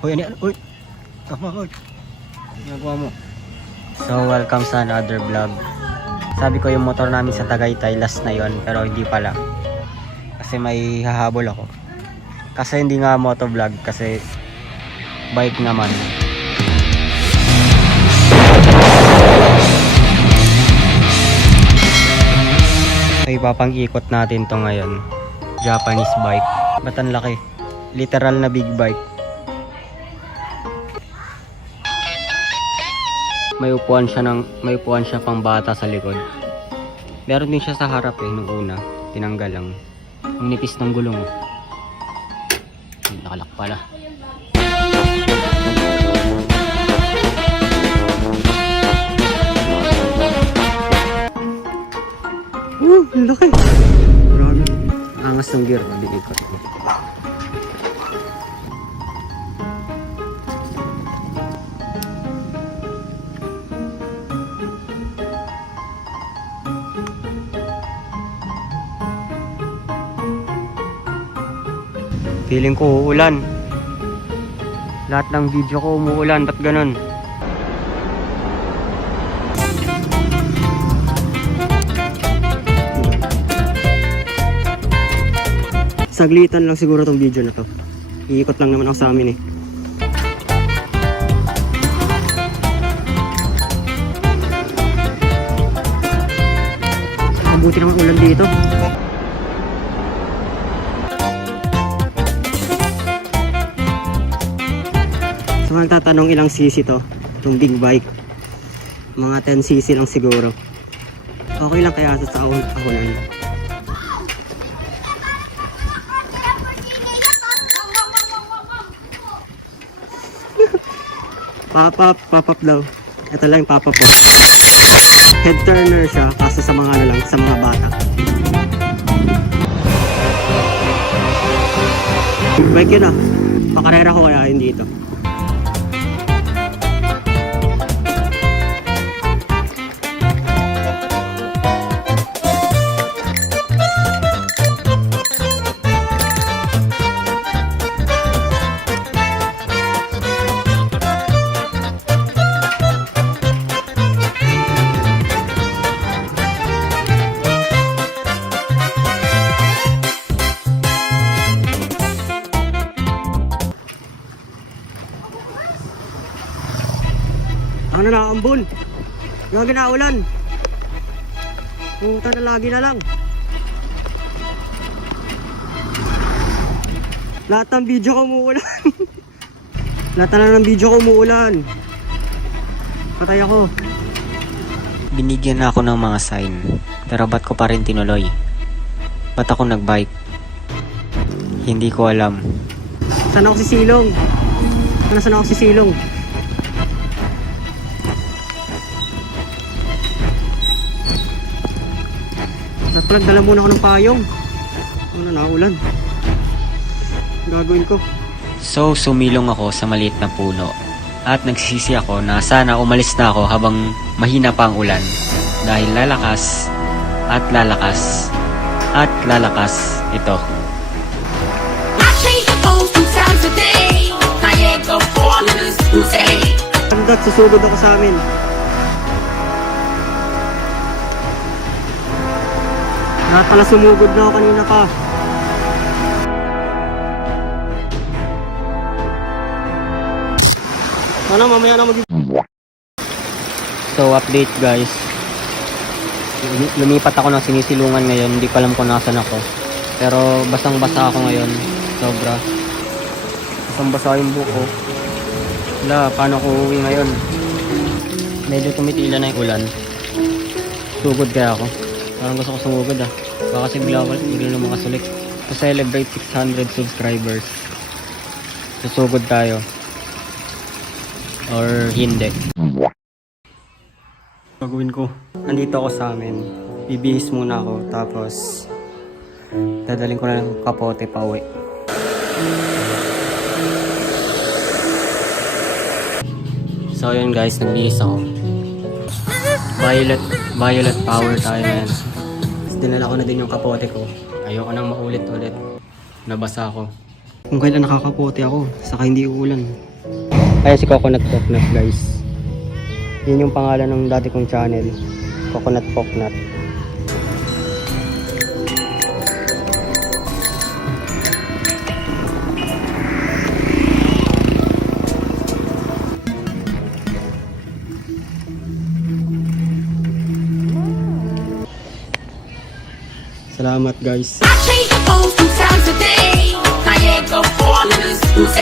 Hoy, ano yan? Uy! Tama, hoy! Ginagawa mo. So, welcome sa another vlog. Sabi ko yung motor namin sa Tagaytay, last na yon, pero hindi pala. Kasi may hahabol ako. Kasi hindi nga motovlog, kasi bike naman. So, ipapang-ikot natin to ngayon. Japanese bike. Ba't ang laki? Literal na big bike. May upuan siya pang bata sa likod. Meron din siya sa harap nung una. Tinanggal lang. Ang nipis ng gulong. Nakalak pala. Ang laki. Grabe. Angas ng gear. Ikot. Feeling ko uulan. Lahat ng video ko umuulan. Ba't ganun? Saglitan lang siguro tong video na to. Iikot lang naman ako sa amin eh. Mabuti naman ulan dito. So magtatanong ilang cc to, itong big bike. Mga 10cc lang siguro. Okay lang kaya sa ahonan. Pop-up daw. Ito lang yung pop-up po. Head turner siya, kaso sa mga ano lang, sa mga bata. Bike yun ah. Pakarera ko kaya yun dito. Ano na ambon? Lagi na ulan. Puta na lagi na lang. Lahat ng video ko umuulan. Lahat na ng video ko umuulan. Patay ako. Binigyan na ako ng mga sign. Pero ba't ko pa rin tinuloy? Ba't ako nagbike? Hindi ko alam. Saan ako sisilong? Saan ako sisilong? Nagdala muna ako ng payong. Ano na, ulan. Gagawin ko. So, sumilong ako sa maliit na puno. At nagsisisi ako na sana umalis na ako habang mahina pa ang ulan. Dahil lalakas at lalakas at lalakas ito. Hanggat susugod ako sa amin. Lahat pala sumugod na ako kanina pa. Sana mamaya na So update guys. Lumipat ako ng sinisilungan ngayon. Hindi pa alam kung nasan ako. Pero basang basa ako ngayon. Sobra. Basang basa yung buko. Wala, paano ko uwi ngayon? Medyo tumitila na yung ulan. Sugod kaya ako. Parang gusto ko sumugod ah. Baka kasi bigla na makasulik. To celebrate 600 subscribers. Susugod tayo. Or hindi. Gagawin ko. Nandito ako sa amin. Bibihis muna ako. Tapos dadaling ko na ng kapote pa uwi. So yun guys, nagbihis ako. Violet power tayo ngayon. Dinala ko na din yung kapote ko. Ayoko nang maulit-ulit. Nabasa ako. Kung kailan nakakapote ako, saka hindi uulan. Ayan si Coconut Poknut guys. Yun yung pangalan ng dati kong channel. Coconut Poknut. Salamat guys. I change the phone 2 times a day. I ain't go falling, who's